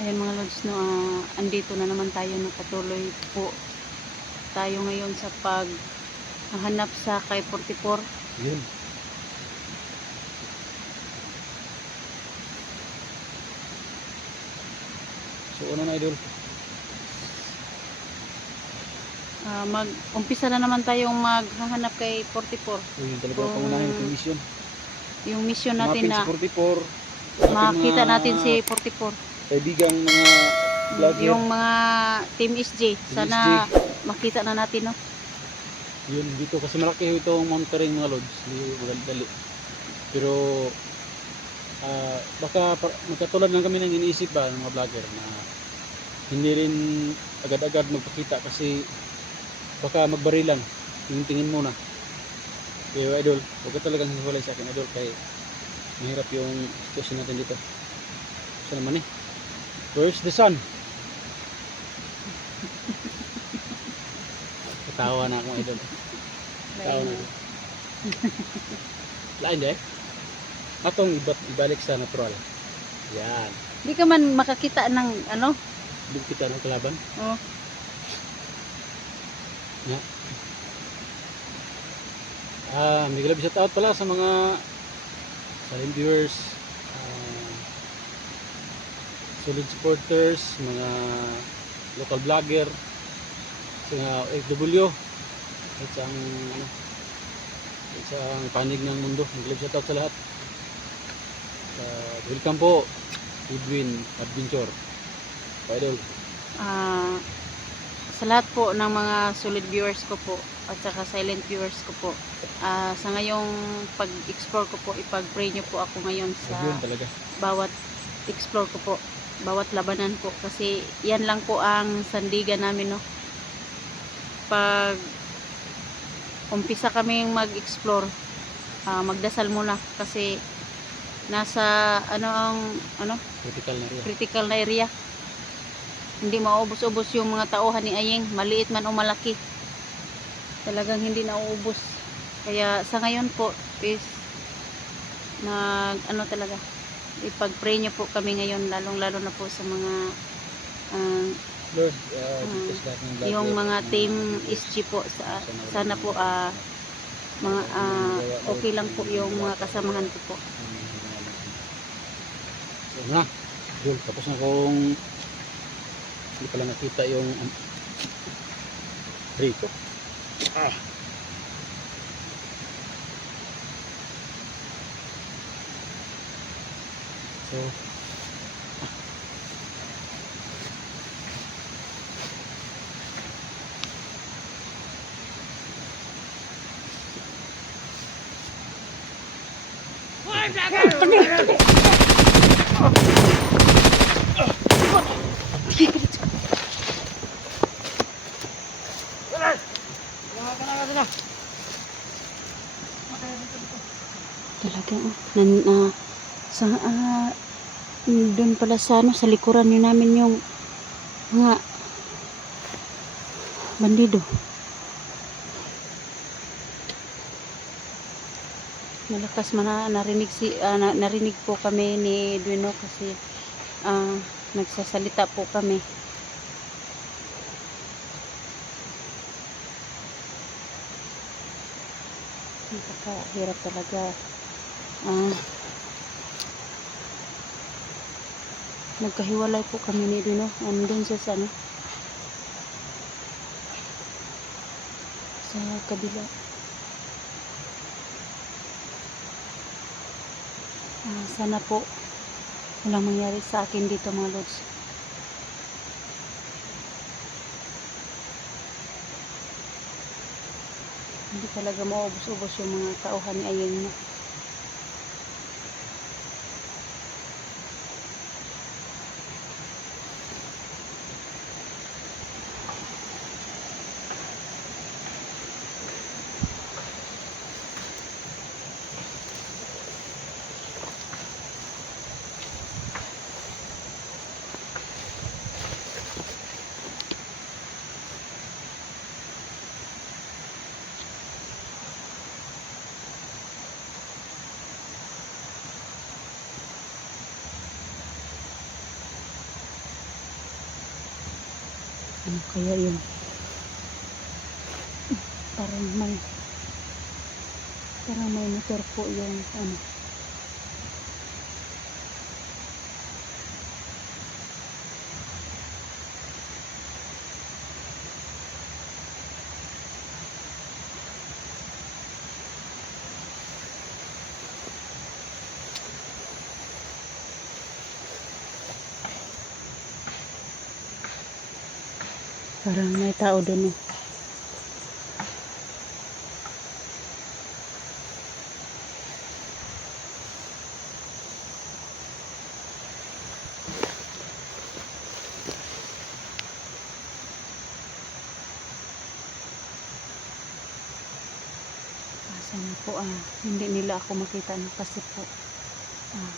ayan mga lods, no, ah, andito na naman tayo no, patuloy po tayo ngayon sa pag hanap sa kay 44. Yun. So, ano na idol? Ah, mag umpisa na naman tayong maghahanap kay 44. So, yun talaga ang pangunahin ng mission. Yung mission natin Hanapin na si 44. ating makita natin si 44. Kaibigang mga vlogger. Yung mga Team SJ, sana makita na natin no. Yun, dito kasi malaki itong monitoring mga lods. Hindi maganda dali. Pero, ah, baka magkatulad lang kami ng iniisip ba ng mga vlogger na hindi rin agad-agad magpakita kasi baka magbarilan. Tingin-tingin muna. Pero idol, huwag ka talagang hiwalay sa akin idol kay mahirap yung sitwasyon natin dito. Saan naman eh? Where's the sun? Katawa na akong idol. Katawa na. Lain deh. Atong ibat ibalik sa natural. Yan. Di ka man makakita ng ano? Hindi kita ng kalaban. Oh, Ah, may galab shout out pala sa mga silent viewers, solid supporters, mga local vlogger, sa mga OFW, at sa ang ano, at sa ang panig ng mundo. May galab shout out sa lahat. Ah, welcome po, Edwin Adventure. Idol. ah, sa lahat po ng mga solid viewers ko po at saka silent viewers ko po. ah, sa ngayong pag-explore ko po, ipag-pray nyo po ako ngayon sa bawat explore ko po, bawat labanan po kasi yan lang po ang sandigan namin no. Pag umpisa kaming mag-explore, ah, magdasal muna kasi nasa ano ang ano Critical na rin. critical na area. Hindi maubos-ubos yung mga tauhan ni Ayeng, maliit man o malaki. Talagang hindi nauubos. Kaya sa ngayon po is nag ano talaga ipag-pray niyo po kami ngayon lalong-lalo na po sa mga ah, Lord, uh, vlogger, yung mga team SG po sa, sana po ah, mga ah, okay lang po yung mga kasamahan ko po. So na, Jul, tapos na kong hindi pala nakita yung um, tree ko. Ah. So, Talaga oh. Nan, ah, sa ah, doon pala sa ano sa likuran yun namin yung mga bandido. Malakas man na, narinig si ah, na- narinig po kami ni Duino kasi ah, nagsasalita po kami. Napakahirap talaga. Ah, nagkahiwalay po kami ni Dino. Andun siya sa ano? Sa kabila. Ah, sana po walang mangyari sa akin dito mga lods. Hindi talaga maubos-ubos yung mga tauhan ni Ayen na. Ano kaya yun? Parang may parang may motor po yung ano. Parang may tao doon eh. Asa na po ah. Hindi nila ako makita no kasi po ah,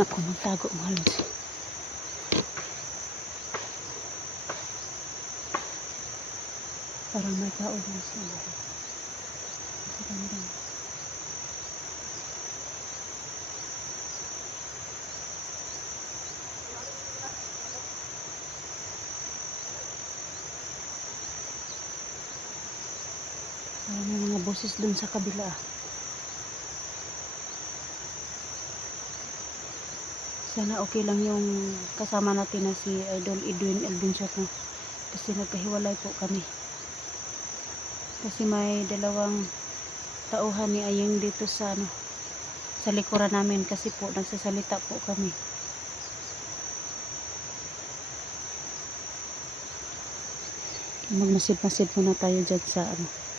muna ako magtago mga lods. Parang may tao doon sa ano. Sa bandang. Parang may mga boses doon sa kabila ah. Sana okay lang yung kasama natin na si Idol Edwin Elvinsot no? kasi nagkahiwalay po kami. Kasi may dalawang tauhan ni Ayeng dito sa ano sa likuran namin kasi po nagsasalita po kami. Magmasid-masid muna tayo dyan sa ano.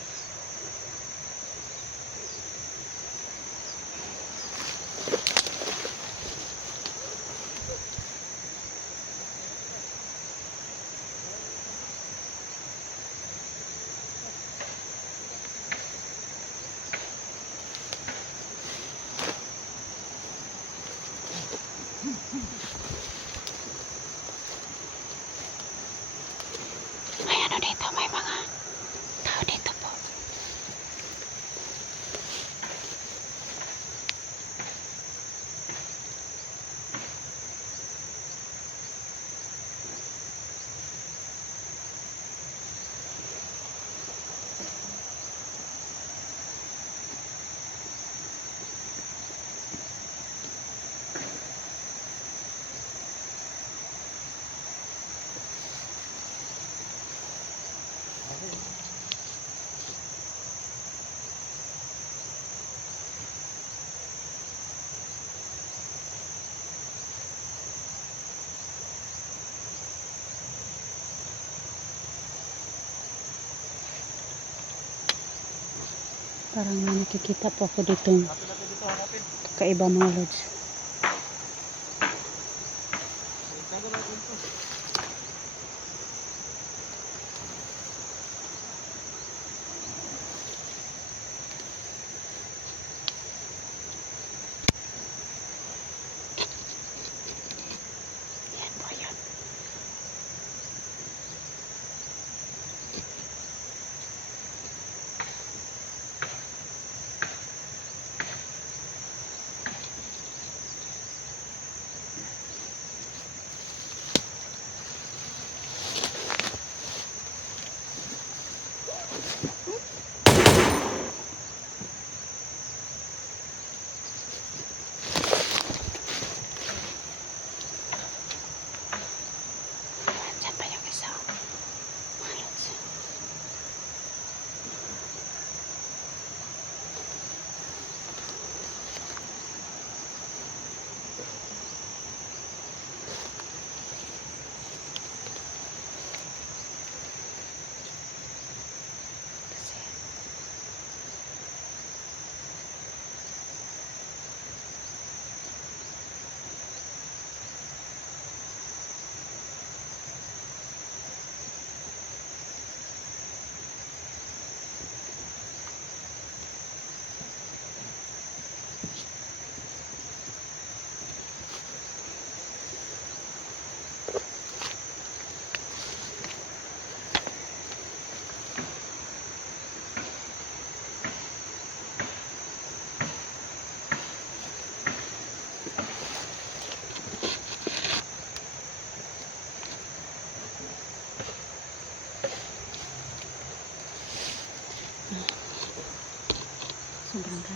Parang nakikita po ako dito. Kakaiba mga lods.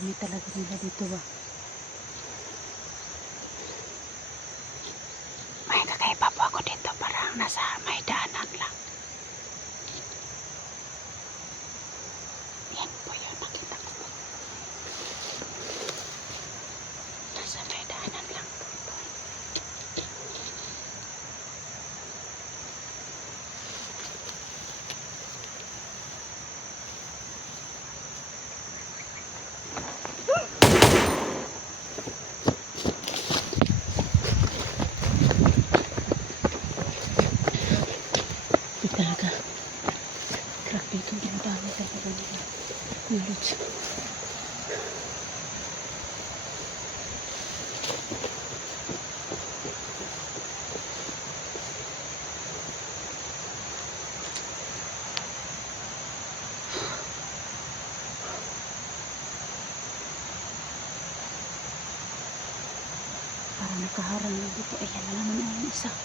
Dami talaga nila dito ba. May kakaiba po ako dito. Parang nasa may daanan lang. Yan po yun. Nakita ko po. Nasa may daanan lang po ito. Ito talaga. Grabe ito. Dinadami talaga nila. Ang lods. Na dito. Ayan na naman ang isa.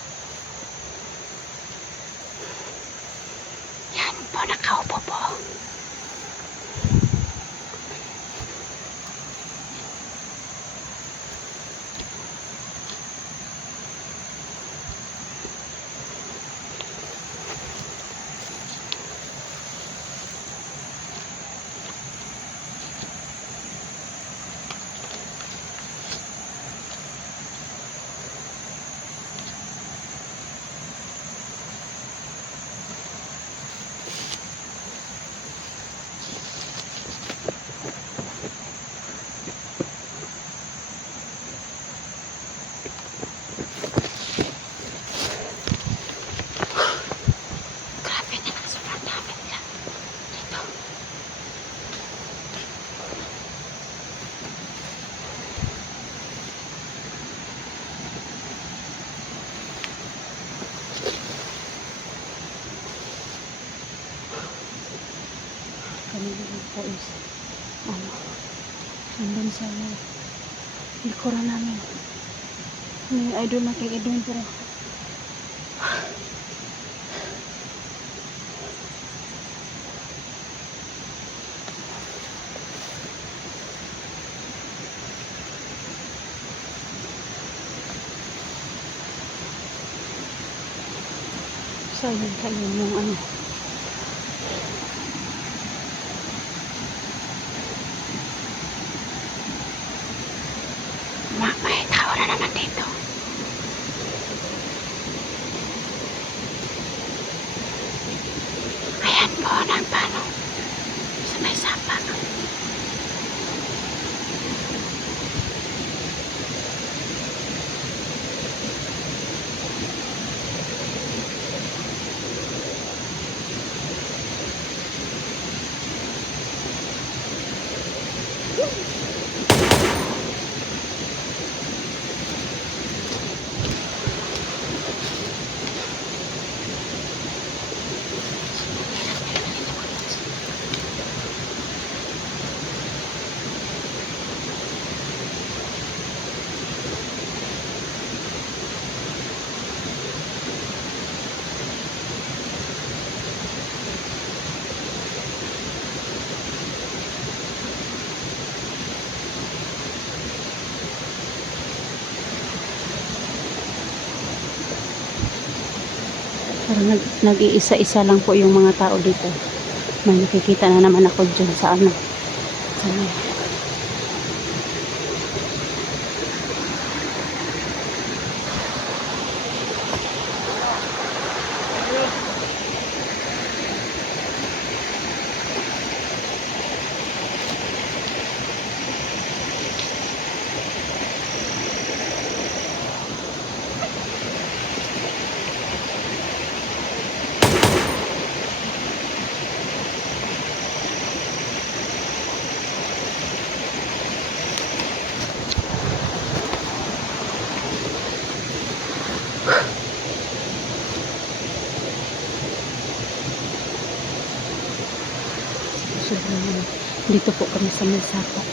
Po is, ano, nandun sa likuran namin. May idol na kay Edwin pero sayang kayo yung ano. Nag, nag-iisa-isa lang po yung mga tao dito. May nakikita na naman ako dyan sa ano. Sa may sobrang ano. Dito po kami sa Mesapa.